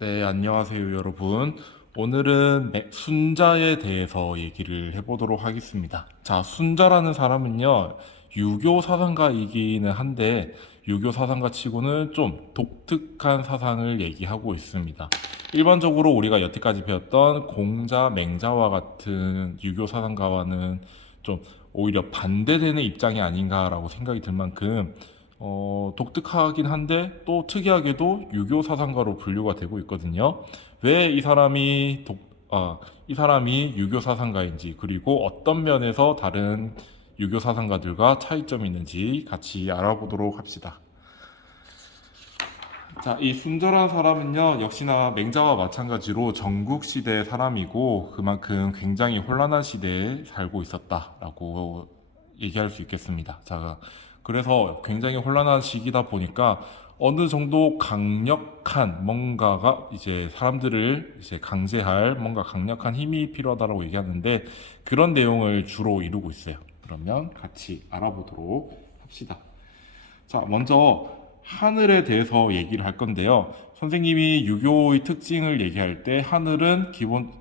네, 안녕하세요, 여러분. 오늘은 순자에 대해서 얘기를 해보도록 하겠습니다. 자, 순자라는 사람은요, 유교 사상가이기는 한데, 유교 사상가 치고는 좀 독특한 사상을 얘기하고 있습니다. 일반적으로 우리가 여태까지 배웠던 공자, 맹자와 같은 유교 사상가와는 좀 오히려 반대되는 입장이 아닌가라고 생각이 들 만큼 독특하긴 한데 또 특이하게도 유교 사상가로 분류가 되고 있거든요. 왜 이 사람이 유교 사상가인지 그리고 어떤 면에서 다른 유교 사상가들과 차이점이 있는지 같이 알아보도록 합시다. 자, 이 순절한 사람은요, 역시나 맹자와 마찬가지로 전국시대의 사람이고, 그만큼 굉장히 혼란한 시대에 살고 있었다라고 얘기할 수 있겠습니다. 자, 그래서 굉장히 혼란한 시기다 보니까 어느 정도 강력한 뭔가가 이제 사람들을 이제 강제할 뭔가 강력한 힘이 필요하다고 얘기하는데, 그런 내용을 주로 이루고 있어요. 그러면 같이 알아보도록 합시다. 자, 먼저 하늘에 대해서 얘기를 할 건데요. 선생님이 유교의 특징을 얘기할 때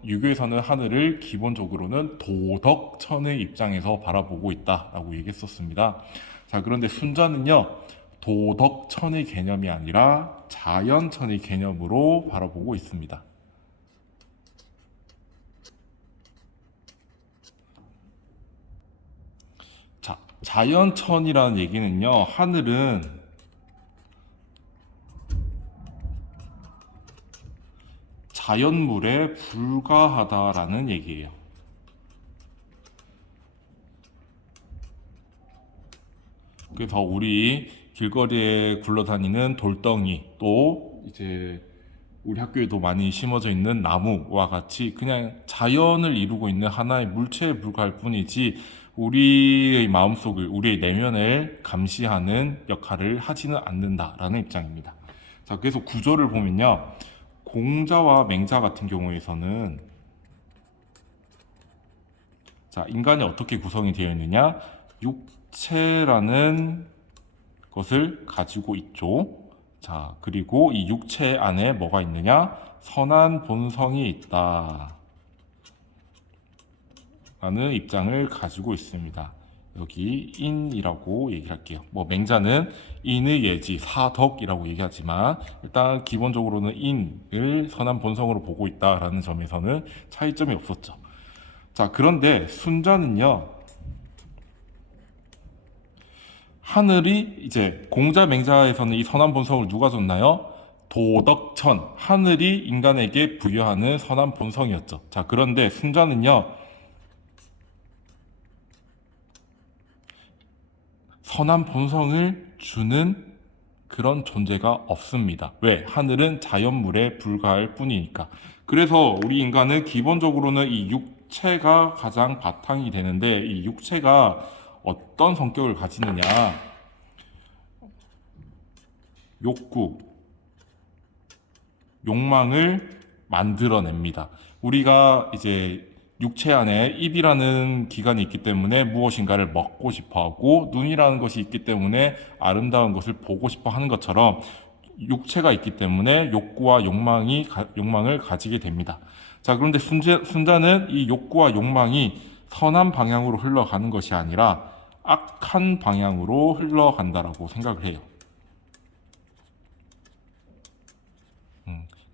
유교에서는 하늘을 기본적으로는 도덕천의 입장에서 바라보고 있다라고 얘기했었습니다. 자, 그런데 순자는요, 도덕천의 개념이 아니라 자연천의 개념으로 바라보고 있습니다. 자, 자연천이라는 얘기는요, 하늘은 자연물에 불과하다라는 얘기예요. 그래서 우리 길거리에 굴러다니는 돌덩이 또 이제 우리 학교에도 많이 심어져 있는 나무와 같이 그냥 자연을 이루고 있는 하나의 물체에 불과할 뿐이지 우리의 마음속을 우리의 내면을 감시하는 역할을 하지는 않는다라는 입장입니다. 자, 그래서 구조를 보면요. 공자와 맹자 같은 경우에서는 자, 인간이 어떻게 구성이 되어 있느냐? 육체라는 것을 가지고 있죠. 자, 그리고 이 육체 안에 뭐가 있느냐? 선한 본성이 있다. 라는 입장을 가지고 있습니다. 여기 인이라고 얘기를 할게요. 뭐 맹자는 인의 예지, 사덕이라고 얘기하지만 일단 기본적으로는 인을 선한 본성으로 보고 있다라는 점에서는 차이점이 없었죠. 자, 그런데 순자는요. 하늘이 이제 공자 맹자에서는 이 선한 본성을 누가 줬나요? 도덕천, 하늘이 인간에게 부여하는 선한 본성이었죠. 자, 그런데 순자는요. 선한 본성을 주는 그런 존재가 없습니다. 왜? 하늘은 자연물에 불과할 뿐이니까. 그래서 우리 인간은 기본적으로는 이 육체가 가장 바탕이 되는데 이 육체가 어떤 성격을 가지느냐? 욕구, 욕망을 만들어냅니다. 우리가 이제 육체 안에 입이라는 기관이 있기 때문에 무엇인가를 먹고 싶어 하고 눈이라는 것이 있기 때문에 아름다운 것을 보고 싶어 하는 것처럼 육체가 있기 때문에 욕구와 욕망을 가지게 됩니다. 자, 그런데 순자는 이 욕구와 욕망이 선한 방향으로 흘러가는 것이 아니라 악한 방향으로 흘러간다라고 생각을 해요.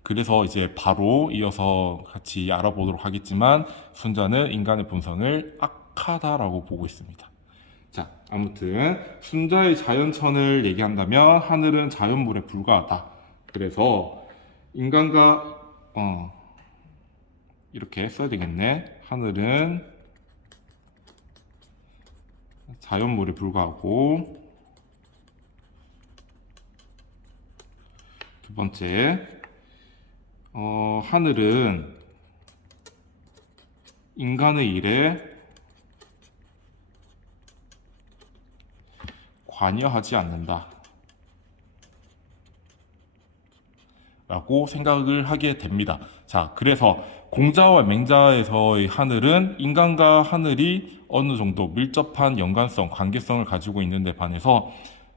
그래서 이제 바로 이어서 같이 알아보도록 하겠지만 순자는 인간의 본성을 악하다라고 보고 있습니다. 자, 아무튼 순자의 자연천을 얘기한다면 하늘은 자연물에 불과하다. 그래서 인간과 이렇게 써야 되겠네. 하늘은 자연물에 불과하고 두 번째 하늘은 인간의 일에 관여하지 않는다. 라고 생각을 하게 됩니다. 자, 그래서 공자와 맹자에서의 하늘은 인간과 하늘이 어느 정도 밀접한 연관성, 관계성을 가지고 있는데 반해서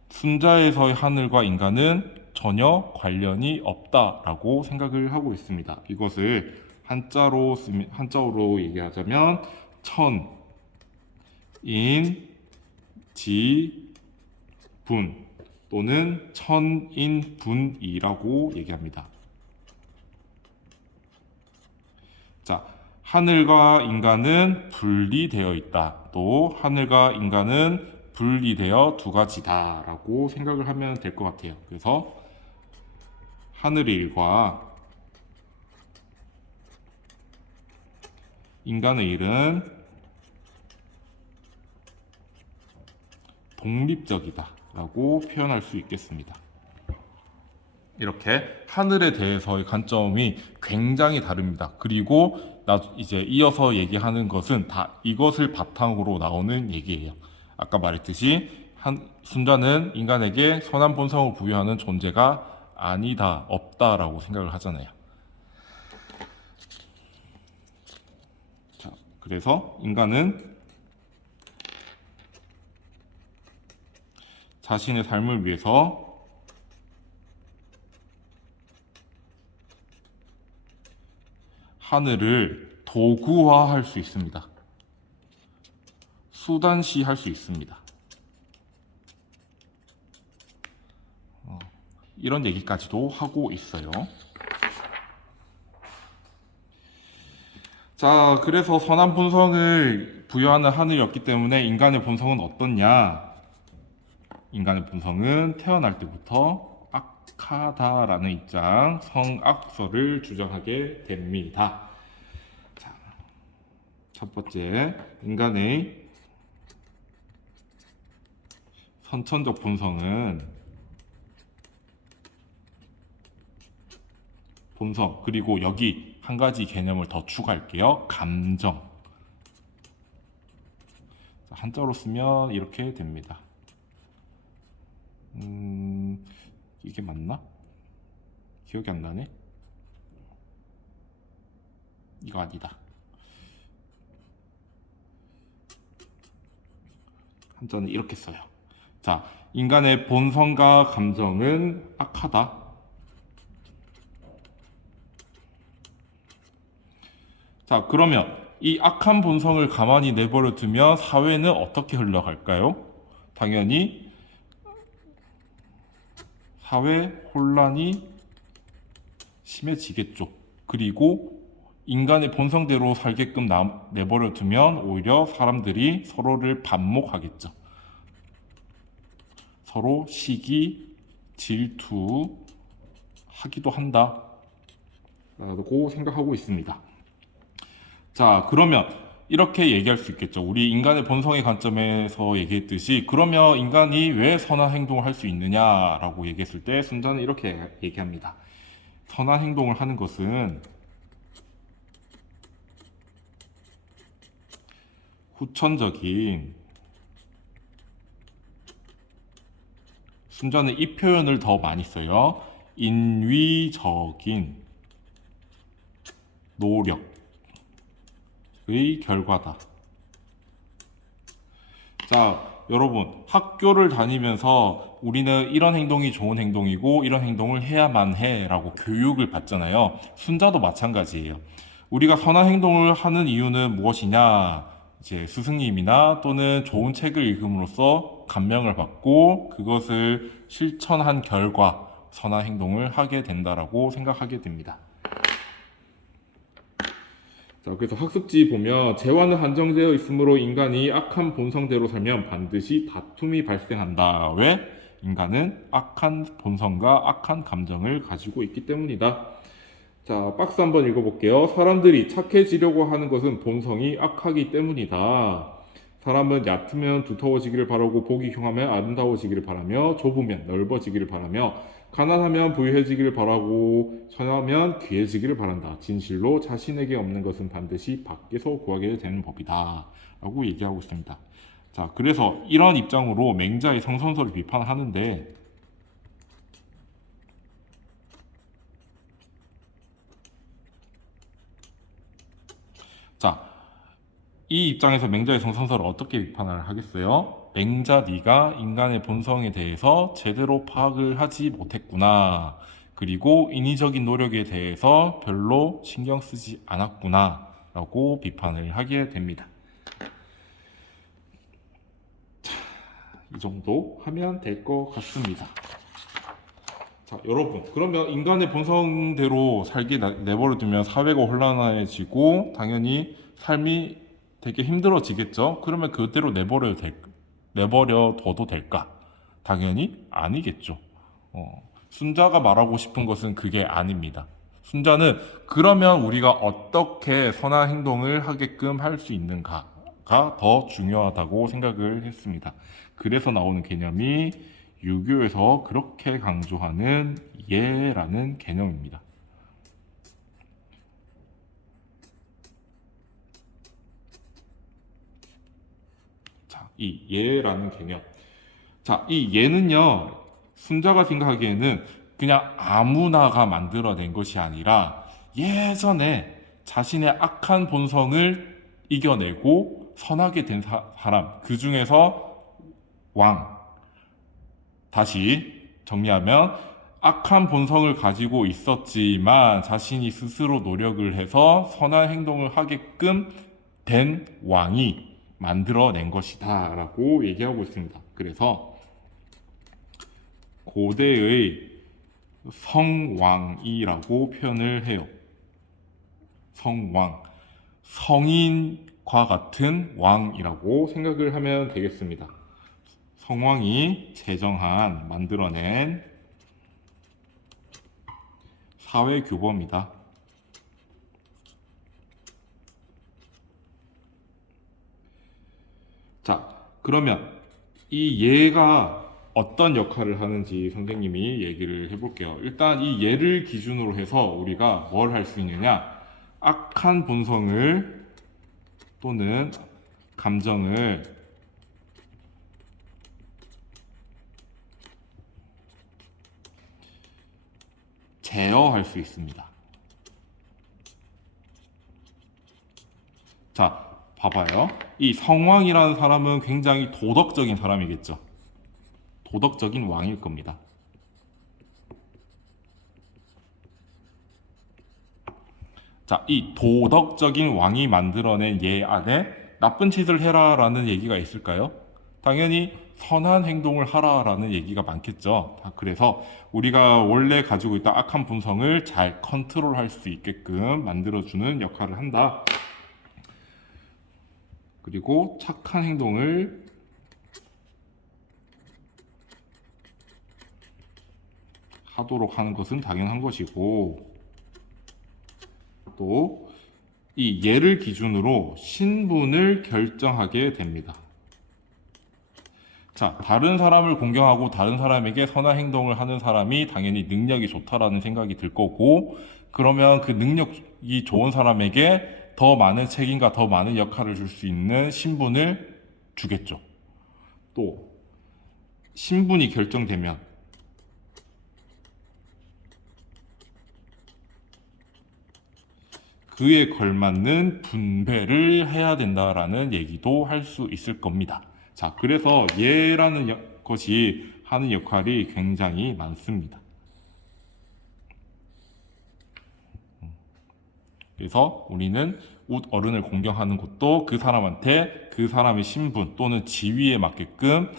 순자에서의 하늘과 인간은 전혀 관련이 없다라고 생각을 하고 있습니다. 이것을 한자어로 얘기하자면 천인지분 또는 천인분이라고 얘기합니다. 자, 하늘과 인간은 분리되어 있다. 또 하늘과 인간은 분리되어 두 가지다 라고 생각을 하면 될 것 같아요. 그래서 하늘의 일과 인간의 일은 독립적이다 라고 표현할 수 있겠습니다. 이렇게 하늘에 대해서의 관점이 굉장히 다릅니다. 그리고 이제 이어서 얘기하는 것은 다 이것을 바탕으로 나오는 얘기예요. 아까 말했듯이 순자는 인간에게 선한 본성을 부여하는 존재가 아니다, 없다라고 생각을 하잖아요. 자, 그래서 인간은 자신의 삶을 위해서 하늘을 도구화할 수 있습니다. 수단시할 수 있습니다. 이런 얘기까지도 하고 있어요. 자, 그래서 선한 본성을 부여하는 하늘이었기 때문에 인간의 본성은 어떻냐? 인간의 본성은 태어날 때부터 악하다라는 입장, 성악설을 주장하게 됩니다. 자, 첫 번째, 인간의 선천적 본성은 본성, 그리고 여기 한 가지 개념을 더 추가할게요. 감정. 자, 한자로 쓰면 이렇게 됩니다. 이게 맞나? 기억이 안 나네. 이거 아니다. 한자는 이렇게 써요. 자, 인간의 본성과 감정은 악하다. 자, 그러면 이 악한 본성을 가만히 내버려 두면 사회는 어떻게 흘러갈까요? 당연히 사회 혼란이 심해지겠죠. 그리고 인간의 본성대로 살게끔 내버려 두면 오히려 사람들이 서로를 반목하겠죠. 서로 시기, 질투하기도 한다 라고 생각하고 있습니다. 자, 그러면 이렇게 얘기할 수 있겠죠. 우리 인간의 본성의 관점에서 얘기했듯이 그러면 인간이 왜 선한 행동을 할 수 있느냐라고 얘기했을 때 순자는 이렇게 얘기합니다. 선한 행동을 하는 것은 후천적인, 순자는 이 표현을 더 많이 써요. 인위적인 노력의 결과다. 자, 여러분, 학교를 다니면서 우리는 이런 행동이 좋은 행동이고 이런 행동을 해야만 해 라고 교육을 받잖아요. 순자도 마찬가지예요. 우리가 선한 행동을 하는 이유는 무엇이냐? 이제 스승님이나 또는 좋은 책을 읽음으로써 감명을 받고 그것을 실천한 결과 선한 행동을 하게 된다라고 생각하게 됩니다. 자, 그래서 학습지 보면 재화는 한정되어 있으므로 인간이 악한 본성대로 살면 반드시 다툼이 발생한다. 왜? 인간은 악한 본성과 악한 감정을 가지고 있기 때문이다. 자, 박스 한번 읽어볼게요. 사람들이 착해지려고 하는 것은 본성이 악하기 때문이다. 사람은 얕으면 두터워지기를 바라고 복이 흉하면 아름다워지기를 바라며 좁으면 넓어지기를 바라며 가난하면 부유해지기를 바라고 천하면 귀해지기를 바란다. 진실로 자신에게 없는 것은 반드시 밖에서 구하게 되는 법이다. 라고 얘기하고 있습니다. 자, 그래서 이런 입장으로 맹자의 성선설을 비판하는데 자, 이 입장에서 맹자의 성선설을 어떻게 비판을 하겠어요? 맹자 네가 인간의 본성에 대해서 제대로 파악을 하지 못했구나. 그리고 인위적인 노력에 대해서 별로 신경 쓰지 않았구나. 라고 비판을 하게 됩니다. 이 정도 하면 될 것 같습니다. 자, 여러분, 그러면 인간의 본성대로 살게 내버려두면 사회가 혼란해지고 당연히 삶이 되게 힘들어지겠죠? 그러면 그대로 내버려둬도 될까? 당연히 아니겠죠. 순자가 말하고 싶은 것은 그게 아닙니다. 순자는 그러면 우리가 어떻게 선한 행동을 하게끔 할 수 있는가가 더 중요하다고 생각을 했습니다. 그래서 나오는 개념이 유교에서 그렇게 강조하는 예라는 개념입니다. 자, 이 예라는 개념. 자, 이 예는요, 순자가 생각하기에는 그냥 아무나가 만들어낸 것이 아니라 예전에 자신의 악한 본성을 이겨내고 선하게 된 사람, 그 중에서 왕, 다시 정리하면 악한 본성을 가지고 있었지만 자신이 스스로 노력을 해서 선한 행동을 하게끔 된 왕이 만들어낸 것이다 라고 얘기하고 있습니다. 그래서 고대의 성왕이라고 표현을 해요. 성왕, 성인과 같은 왕이라고 생각을 하면 되겠습니다. 성왕이 제정한, 만들어낸 사회규범이다. 자, 그러면 이 예가 어떤 역할을 하는지 선생님이 얘기를 해볼게요. 일단 이 예를 기준으로 해서 우리가 뭘 할 수 있느냐? 악한 본성을 또는 감정을 제어할 수 있습니다. 자, 봐봐요. 이 성왕이라는 사람은 굉장히 도덕적인 사람이겠죠. 도덕적인 왕일 겁니다. 자, 이 도덕적인 왕이 만들어낸 예 안에 나쁜 짓을 해라라는 얘기가 있을까요? 당연히 선한 행동을 하라라는 얘기가 많겠죠. 그래서 우리가 원래 가지고 있던 악한 본성을 잘 컨트롤할 수 있게끔 만들어주는 역할을 한다. 그리고 착한 행동을 하도록 하는 것은 당연한 것이고, 또 이 예를 기준으로 신분을 결정하게 됩니다. 자, 다른 사람을 공경하고 다른 사람에게 선한 행동을 하는 사람이 당연히 능력이 좋다라는 생각이 들 거고, 그러면 그 능력이 좋은 사람에게 더 많은 책임과 더 많은 역할을 줄 수 있는 신분을 주겠죠. 또 신분이 결정되면 그에 걸맞는 분배를 해야 된다라는 얘기도 할 수 있을 겁니다. 자, 그래서 예라는 것이 하는 역할이 굉장히 많습니다. 그래서 우리는 어른을 공경하는 것도 그 사람한테 그 사람의 신분 또는 지위에 맞게끔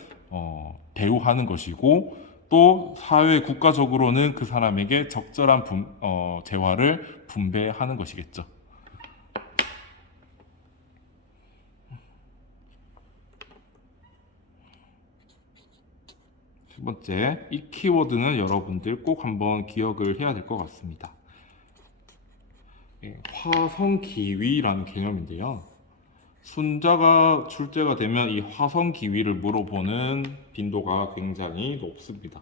대우하는 것이고, 또 사회 국가적으로는 그 사람에게 적절한 재화를 분배하는 것이겠죠. 세 번째, 이 키워드는 여러분들 꼭 한번 기억을 해야 될 것 같습니다. 화성기위라는 개념인데요. 순자가 출제가 되면 이 화성기위를 물어보는 빈도가 굉장히 높습니다.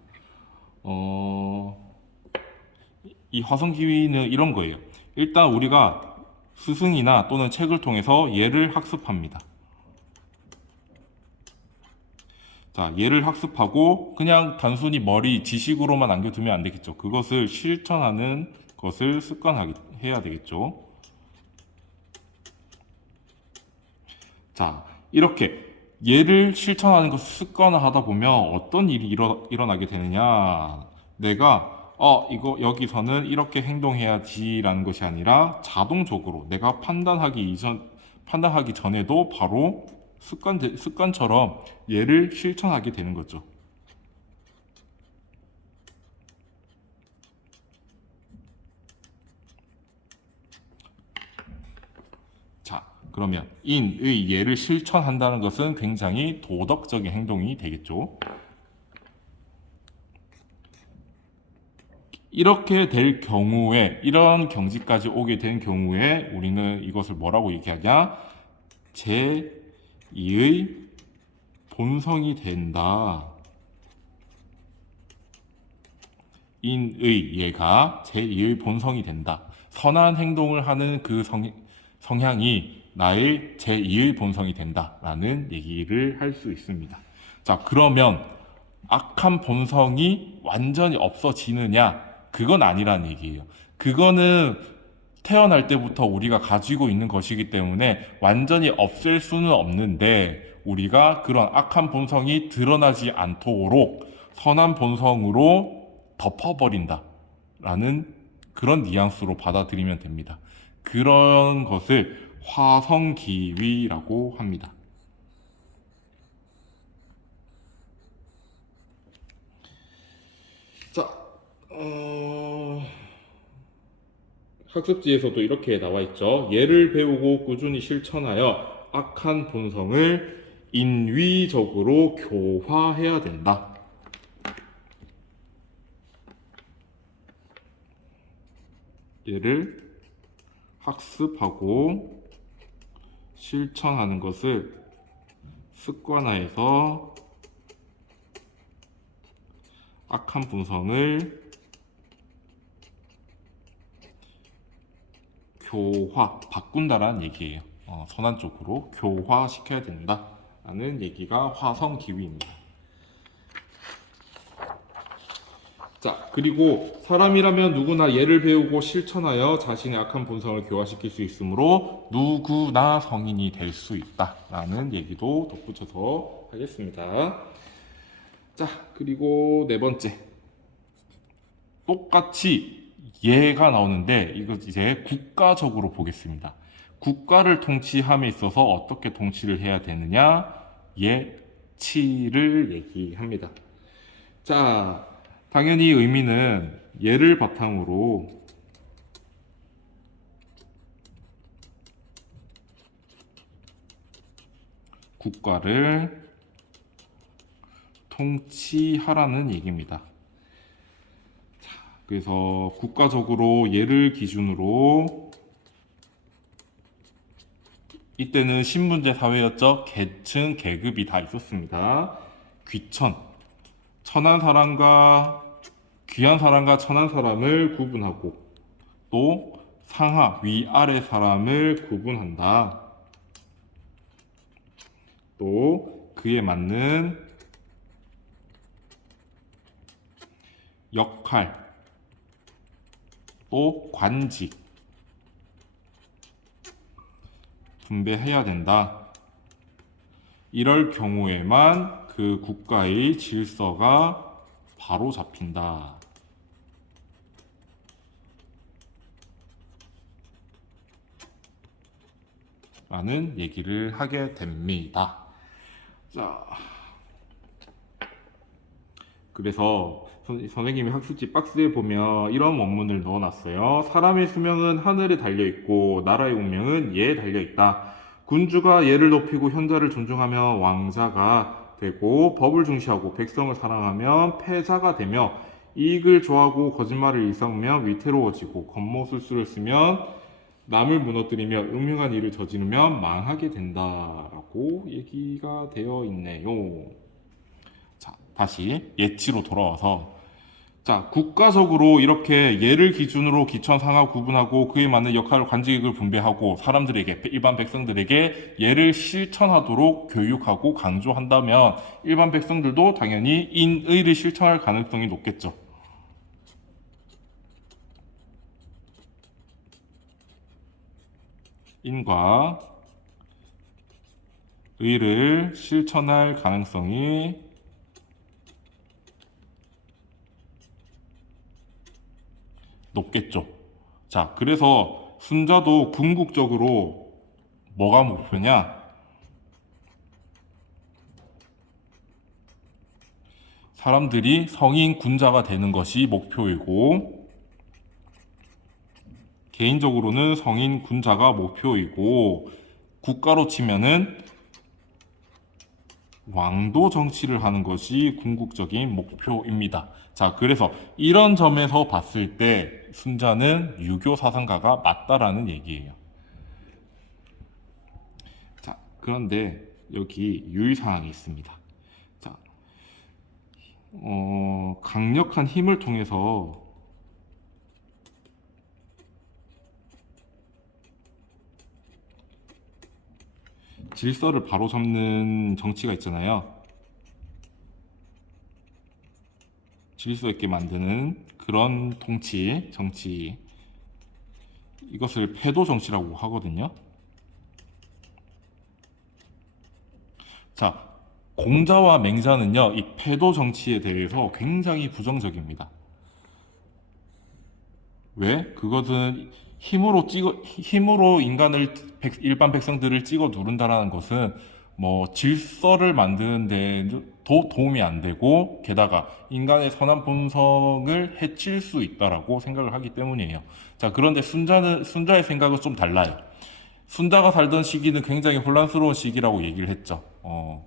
이 화성기위는 이런 거예요. 일단 우리가 스승이나 또는 책을 통해서 예를 학습합니다. 자, 예를 학습하고 그냥 단순히 머리 지식으로만 남겨두면 안 되겠죠. 그것을 실천하는 것을 습관해야 되겠죠. 자, 이렇게 얘를 실천하는 것을 습관화하다 보면 어떤 일이 일어나게 되느냐? 내가 이거 여기서는 이렇게 행동해야지라는 것이 아니라 자동적으로 내가 판단하기 전에도 바로 습관처럼 얘를 실천하게 되는 거죠. 자, 그러면 인의 예를 실천한다는 것은 굉장히 도덕적인 행동이 되겠죠. 이렇게 될 경우에, 이런 경지까지 오게 된 경우에 우리는 이것을 뭐라고 얘기하냐? 제2의 본성이 된다. 인의 예가 제2의 본성이 된다. 선한 행동을 하는 그 성향이 나의 제2의 본성이 된다라는 얘기를 할 수 있습니다. 자, 그러면 악한 본성이 완전히 없어지느냐? 그건 아니라는 얘기예요. 그거는 태어날 때부터 우리가 가지고 있는 것이기 때문에 완전히 없앨 수는 없는데 우리가 그런 악한 본성이 드러나지 않도록 선한 본성으로 덮어버린다 라는 그런 뉘앙스로 받아들이면 됩니다. 그런 것을 화성기위라고 합니다. 자, 학습지에서도 이렇게 나와 있죠. 예를 배우고 꾸준히 실천하여 악한 본성을 인위적으로 교화해야 된다. 얘를 학습하고 실천하는 것을 습관화해서 악한 본성을 바꾼다라는 얘기예요. 선한 쪽으로 교화시켜야 된다라는 얘기가 화성기위입니다. 자, 그리고 사람이라면 누구나 예를 배우고 실천하여 자신의 악한 본성을 교화시킬 수 있으므로 누구나 성인이 될 수 있다라는 얘기도 덧붙여서 하겠습니다. 자, 그리고 네 번째. 똑같이 예가 나오는데 이거 이제 국가적으로 보겠습니다. 국가를 통치함에 있어서 어떻게 통치를 해야 되느냐? 예치를 얘기합니다. 자, 당연히 의미는 예를 바탕으로 국가를 통치하라는 얘기입니다. 자, 그래서 국가적으로 예를 기준으로 이때는 신분제 사회였죠. 계층, 계급이 다 있었습니다. 귀천, 천한 사람과 귀한 사람과 천한 사람을 구분하고 또 상하, 위아래 사람을 구분한다. 또 그에 맞는 역할, 또 관직 분배해야 된다. 이럴 경우에만 그 국가의 질서가 바로 잡힌다. 라는 얘기를 하게 됩니다. 자, 그래서 선생님이 학습지 박스에 보면 이런 원문을 넣어놨어요. 사람의 수명은 하늘에 달려있고 나라의 운명은 예에 달려있다. 군주가 예를 높이고 현자를 존중하며 왕자가 되고 법을 중시하고 백성을 사랑하면 패자가 되며 이익을 좋아하고 거짓말을 일삼으면 위태로워지고 겉모술수를 쓰면 남을 무너뜨리며 음흉한 일을 저지르면 망하게 된다라고 얘기가 되어 있네요. 자, 다시 예치로 돌아와서 자, 국가적으로 이렇게 예를 기준으로 기천 상하 구분하고 그에 맞는 역할을 관직을 분배하고 사람들에게 일반 백성들에게 예를 실천하도록 교육하고 강조한다면 일반 백성들도 당연히 인의를 실천할 가능성이 높겠죠. 인과 의를 실천할 가능성이 높겠죠. 자, 그래서 순자도 궁극적으로 뭐가 목표냐? 사람들이 성인 군자가 되는 것이 목표이고, 개인적으로는 성인 군자가 목표이고, 국가로 치면은 왕도 정치를 하는 것이 궁극적인 목표입니다. 자, 그래서 이런 점에서 봤을 때 순자는 유교 사상가가 맞다라는 얘기예요. 자, 그런데 여기 유의사항이 있습니다. 자, 강력한 힘을 통해서 질서를 바로잡는 정치가 있잖아요. 질서 있게 만드는 그런 통치, 정치. 이것을 패도 정치라고 하거든요. 자, 공자와 맹자는요, 이 패도 정치에 대해서 굉장히 부정적입니다. 왜? 그것은 힘으로 일반 백성들을 찍어 누른다라는 것은 뭐 질서를 만드는 데도 도움이 안 되고, 게다가 인간의 선한 본성을 해칠 수 있다라고 생각을 하기 때문이에요. 자, 그런데 순자의 생각은 좀 달라요. 순자가 살던 시기는 굉장히 혼란스러운 시기라고 얘기를 했죠.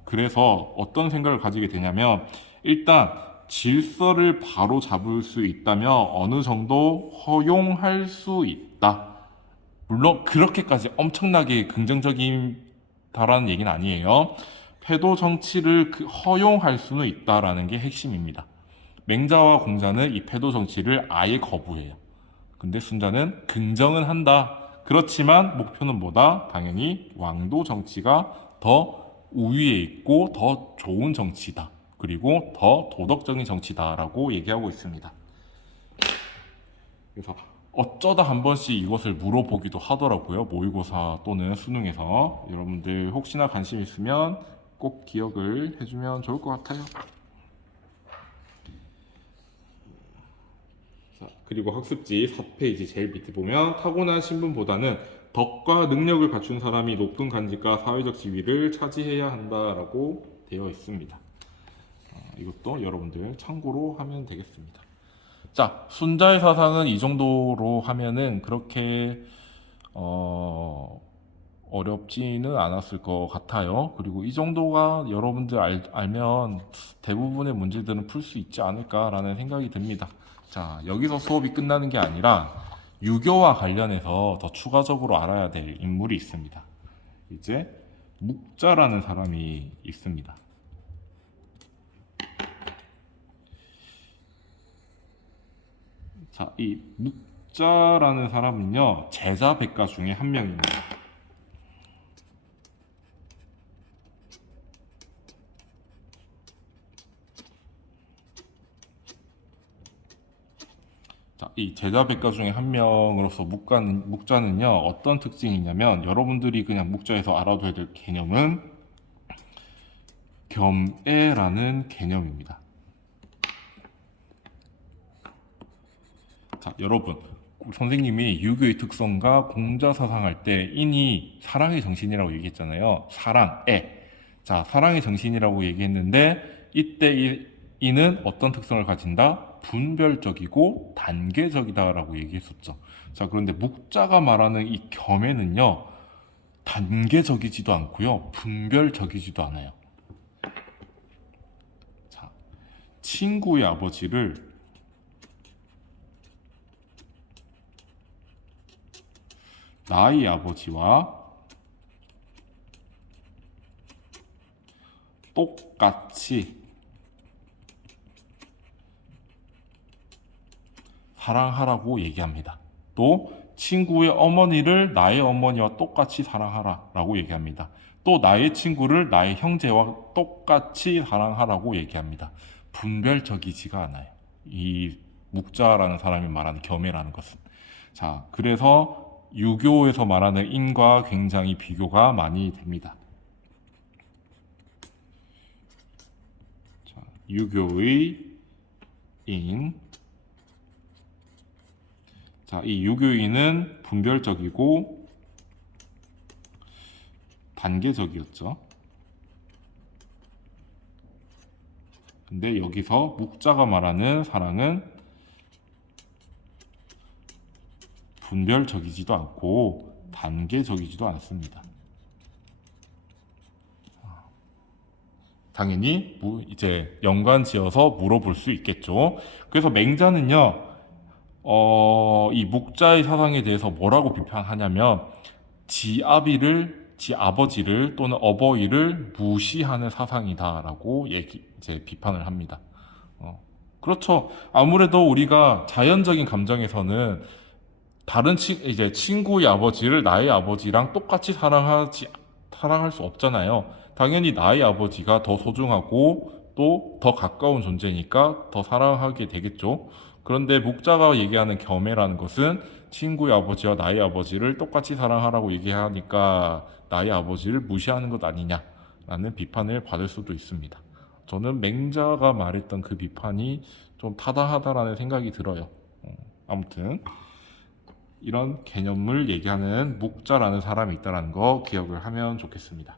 그래서 어떤 생각을 가지게 되냐면, 일단 질서를 바로 잡을 수 있다면 어느 정도 허용할 수 있다. 물론 그렇게까지 엄청나게 긍정적이다라는 얘기는 아니에요. 패도 정치를 허용할 수는 있다라는 게 핵심입니다. 맹자와 공자는 이 패도 정치를 아예 거부해요. 근데 순자는 긍정은 한다. 그렇지만 목표는 뭐다? 당연히 왕도 정치가 더 우위에 있고 더 좋은 정치다. 그리고 더 도덕적인 정치다라고 얘기하고 있습니다. 그래서 어쩌다 한 번씩 이것을 물어보기도 하더라고요. 모의고사 또는 수능에서. 여러분들 혹시나 관심 있으면 꼭 기억을 해주면 좋을 것 같아요. 자, 그리고 학습지 4페이지 제일 밑에 보면 타고난 신분보다는 덕과 능력을 갖춘 사람이 높은 간직과 사회적 지위를 차지해야 한다라고 되어 있습니다. 이것도 여러분들 참고로 하면 되겠습니다. 자, 순자의 사상은 이 정도로 하면은 그렇게 어렵지는 않았을 것 같아요. 그리고 이 정도가 여러분들 알면 대부분의 문제들은 풀 수 있지 않을까라는 생각이 듭니다. 자, 여기서 수업이 끝나는 게 아니라 유교와 관련해서 더 추가적으로 알아야 될 인물이 있습니다. 이제 묵자라는 사람이 있습니다. 자, 이 묵자라는 사람은요, 제자 백가 중에 한 명입니다. 자, 이 제자 백가 중에 한 명으로서 묵자는요, 어떤 특징이 있냐면, 여러분들이 그냥 묵자에서 알아둬야 될 개념은 겸애라는 개념입니다. 자, 여러분, 선생님이 유교의 특성과 공자 사상할 때 인이 사랑의 정신이라고 얘기했잖아요. 사랑애. 자, 사랑의 정신이라고 얘기했는데 이때 이는 어떤 특성을 가진다? 분별적이고 단계적이다라고 얘기했었죠. 자, 그런데 묵자가 말하는 이 겸애는요, 단계적이지도 않고요, 분별적이지도 않아요. 자, 친구의 아버지를 나의 아버지와 똑같이 사랑하라고 얘기합니다. 또 친구의 어머니를 나의 어머니와 똑같이 사랑하라라고 얘기합니다. 또 나의 친구를 나의 형제와 똑같이 사랑하라고 얘기합니다. 분별적이지가 않아요. 이 묵자라는 사람이 말하는 겸애라는 것은. 자, 그래서 유교에서 말하는 인과 굉장히 비교가 많이 됩니다. 유교의 인. 자, 이 유교인은 분별적이고 단계적이었죠. 근데 여기서 묵자가 말하는 사랑은 분별적이지도 않고 단계적이지도 않습니다. 당연히 이제 연관지어서 물어볼 수 있겠죠. 그래서 맹자는요, 이 묵자의 사상에 대해서 뭐라고 비판하냐면 지 아버지를 또는 어버이를 무시하는 사상이다라고 이제 비판을 합니다. 그렇죠. 아무래도 우리가 자연적인 감정에서는 이제 친구의 아버지를 나의 아버지랑 똑같이 사랑할 수 없잖아요. 당연히 나의 아버지가 더 소중하고 또 더 가까운 존재니까 더 사랑하게 되겠죠. 그런데 묵자가 얘기하는 겸해라는 것은 친구의 아버지와 나의 아버지를 똑같이 사랑하라고 얘기하니까 나의 아버지를 무시하는 것 아니냐라는 비판을 받을 수도 있습니다. 저는 맹자가 말했던 그 비판이 좀 타당하다라는 생각이 들어요. 아무튼 이런 개념을 얘기하는 묵자라는 사람이 있다는 거 기억을 하면 좋겠습니다.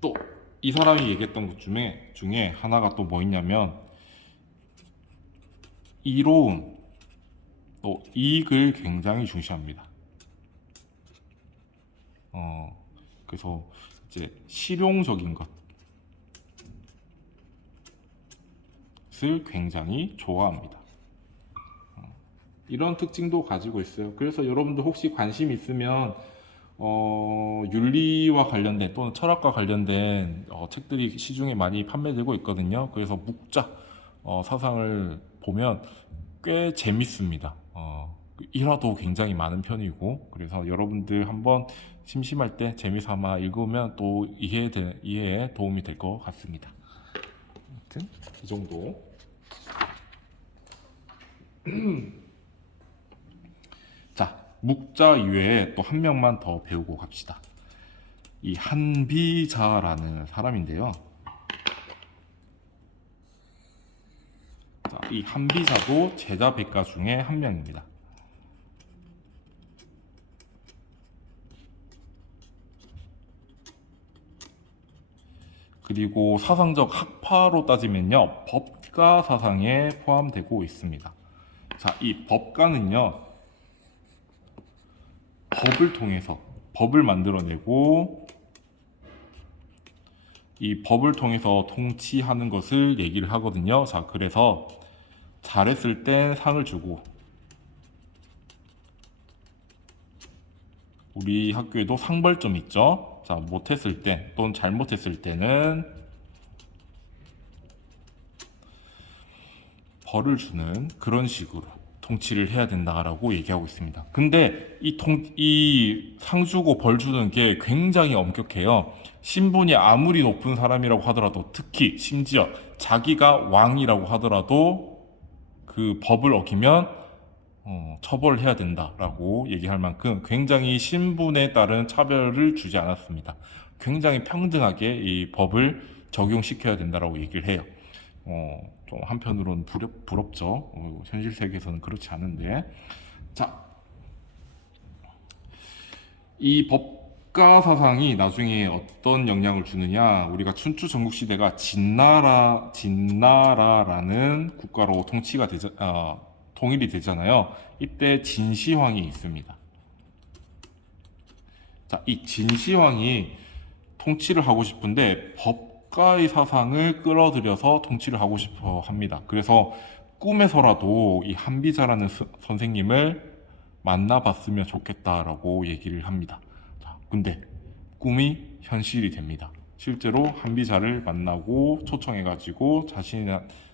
또 이 사람이 얘기했던 것 중에 하나가 또 뭐 있냐면 이로움, 또 이익을 굉장히 중시합니다. 그래서 이제 실용적인 것을 굉장히 좋아합니다. 이런 특징도 가지고 있어요. 그래서 여러분들 혹시 관심 있으면 윤리와 관련된 또는 철학과 관련된 책들이 시중에 많이 판매되고 있거든요. 그래서 묵자 사상을 보면 꽤 재밌습니다. 일화도 굉장히 많은 편이고, 그래서 여러분들 한번 심심할 때 재미삼아 읽으면 또 이해에 도움이 될 것 같습니다. 아무튼 이 정도. 자, 묵자 이외에 또 한 명만 더 배우고 갑시다. 이 한비자라는 사람인데요. 자, 이 한비자도 제자 백가 중에 한 명입니다. 그리고 사상적 학파로 따지면요, 법가 사상에 포함되고 있습니다. 자, 이 법가는요, 법을 통해서 법을 만들어내고 이 법을 통해서 통치하는 것을 얘기를 하거든요. 자, 그래서 잘했을 땐 상을 주고, 우리 학교에도 상벌점 있죠. 자, 못했을 때 또는 잘못했을 때는 벌을 주는 그런 식으로 통치를 해야 된다라고 얘기하고 있습니다. 근데 이 상 주고 벌 주는 게 굉장히 엄격해요. 신분이 아무리 높은 사람이라고 하더라도, 특히 심지어 자기가 왕이라고 하더라도 그 법을 어기면 처벌을 해야 된다라고 얘기할 만큼 굉장히 신분에 따른 차별을 주지 않았습니다. 굉장히 평등하게 이 법을 적용시켜야 된다라고 얘기를 해요. 좀 한편으로는 부럽죠. 현실 세계에서는 그렇지 않은데. 자, 이 법가 사상이 나중에 어떤 영향을 주느냐? 우리가 춘추 전국시대가 진나라라는 국가로 통일이 되잖아요. 이때 진시황이 있습니다. 자, 이 진시황이 통치를 하고 싶은데 법가의 사상을 끌어들여서 통치를 하고 싶어 합니다. 그래서 꿈에서라도 이 한비자라는 선생님을 만나봤으면 좋겠다라고 얘기를 합니다. 자, 근데 꿈이 현실이 됩니다. 실제로 한비자를 만나고 초청해가지고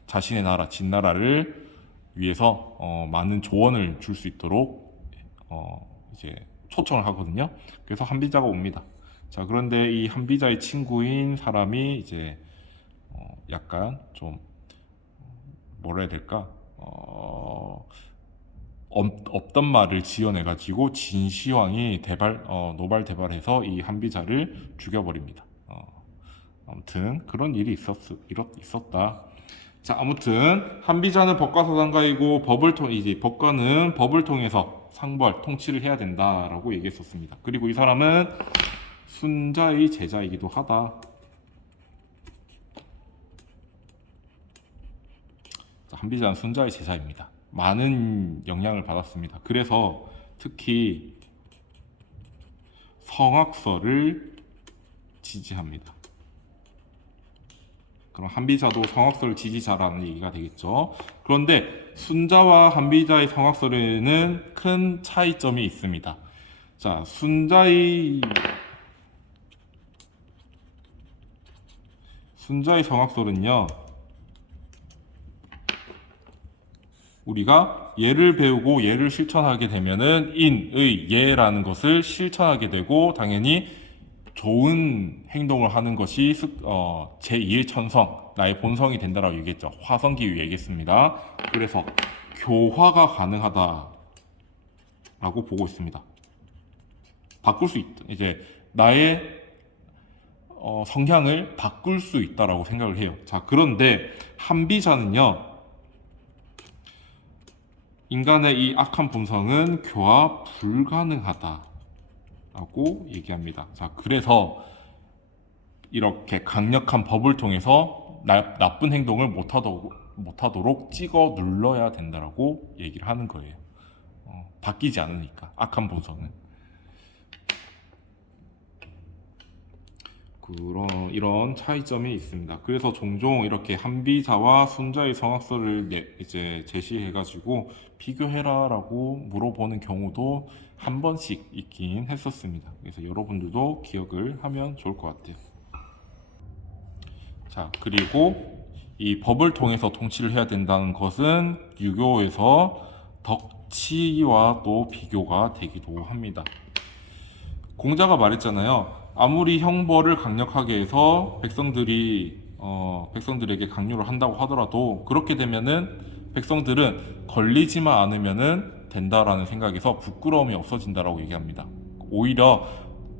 자신의 나라 진나라를 위해서 많은 조언을 줄 수 있도록 이제 초청을 하거든요. 그래서 한비자가 옵니다. 자, 그런데 이 한비자의 친구인 사람이 이제 약간 좀 뭐라 해야 될까? 없던 말을 지어내가지고 진시황이 노발대발해서 이 한비자를 죽여버립니다. 아무튼 그런 일이 있었다. 자, 아무튼 한비자는 법과 사상가이고 법과는 법을 통해서 상벌, 통치를 해야 된다라고 얘기했었습니다. 그리고 이 사람은 순자의 제자이기도 하다. 자, 한비자는 순자의 제자입니다. 많은 영향을 받았습니다. 그래서 특히 성악설을 지지합니다. 그럼 한비자도 성악설 지지자라는 얘기가 되겠죠. 그런데 순자와 한비자의 성악설에는 큰 차이점이 있습니다. 자, 순자의 성악설은요, 우리가 예를 배우고 예를 실천하게 되면은 인의 예라는 것을 실천하게 되고, 당연히 좋은 행동을 하는 것이 제2의 천성, 나의 본성이 된다라고 얘기했죠. 화성기유 얘기했습니다. 그래서 교화가 가능하다라고 보고 있습니다. 바꿀 수 있다. 이제 나의 성향을 바꿀 수 있다라고 생각을 해요. 자, 그런데 한비자는요, 인간의 이 악한 본성은 교화 불가능하다라고 얘기합니다. 자, 그래서 이렇게 강력한 법을 통해서 나쁜 행동을 못하도록 찍어 눌러야 된다라고 얘기를 하는 거예요. 바뀌지 않으니까, 악한 본성은. 이런 차이점이 있습니다. 그래서 종종 이렇게 한비자와 순자의 성악설을 이제 제시해가지고 비교해라라고 물어보는 경우도 한 번씩 있긴 했었습니다. 그래서 여러분들도 기억을 하면 좋을 것 같아요. 자, 그리고 이 법을 통해서 통치를 해야 된다는 것은 유교에서 덕치와 또 비교가 되기도 합니다. 공자가 말했잖아요. 아무리 형벌을 강력하게 해서 백성들에게 강요를 한다고 하더라도 그렇게 되면은 백성들은 걸리지만 않으면은 된다라는 생각에서 부끄러움이 없어진다라고 얘기합니다. 오히려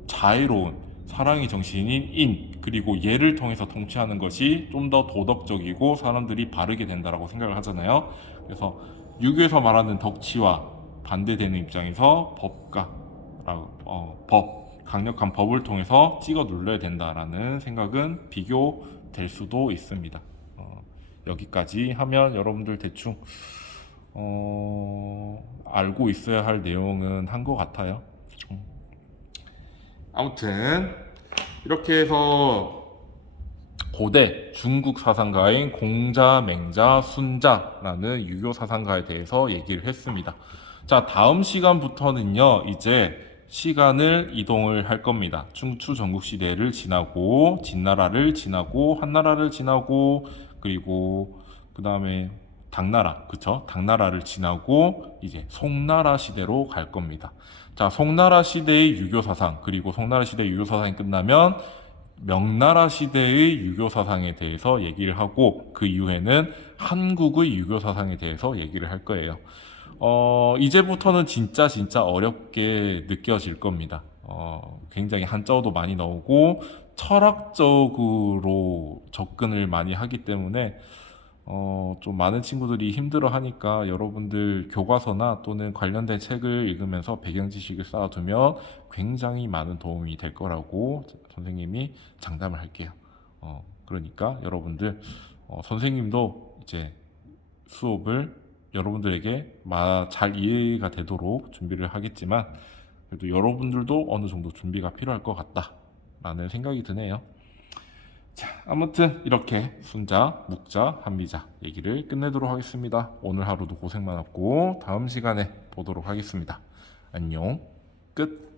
자애로운 사랑의 정신인 인, 그리고 예를 통해서 통치하는 것이 좀 더 도덕적이고 사람들이 바르게 된다라고 생각을 하잖아요. 그래서 유교에서 말하는 덕치와 반대되는 입장에서 강력한 법을 통해서 찍어 눌러야 된다라는 생각은 비교될 수도 있습니다. 여기까지 하면 여러분들 대충 알고 있어야 할 내용은 한 것 같아요. 아무튼 이렇게 해서 고대 중국 사상가인 공자, 맹자, 순자라는 유교 사상가에 대해서 얘기를 했습니다. 자, 다음 시간부터는요, 이제 시간을 이동을 할 겁니다. 충추 전국시대를 지나고 진나라를 지나고 한나라를 지나고 그리고 그 다음에 당나라, 그쵸? 당나라를 지나고 이제 송나라 시대로 갈 겁니다. 자, 송나라 시대의 유교 사상, 그리고 송나라 시대의 유교 사상이 끝나면 명나라 시대의 유교 사상에 대해서 얘기를 하고 그 이후에는 한국의 유교 사상에 대해서 얘기를 할 거예요. 이제부터는 진짜 어렵게 느껴질 겁니다. 굉장히 한자어도 많이 나오고 철학적으로 접근을 많이 하기 때문에 좀 많은 친구들이 힘들어 하니까 여러분들 교과서나 또는 관련된 책을 읽으면서 배경 지식을 쌓아두면 굉장히 많은 도움이 될 거라고 선생님이 장담을 할게요. 그러니까 여러분들 선생님도 이제 수업을 여러분들에게 잘 이해가 되도록 준비를 하겠지만 그래도 여러분들도 어느 정도 준비가 필요할 것 같다라는 생각이 드네요. 자, 아무튼 이렇게 순자, 묵자, 한비자 얘기를 끝내도록 하겠습니다. 오늘 하루도 고생 많았고 다음 시간에 보도록 하겠습니다. 안녕. 끝.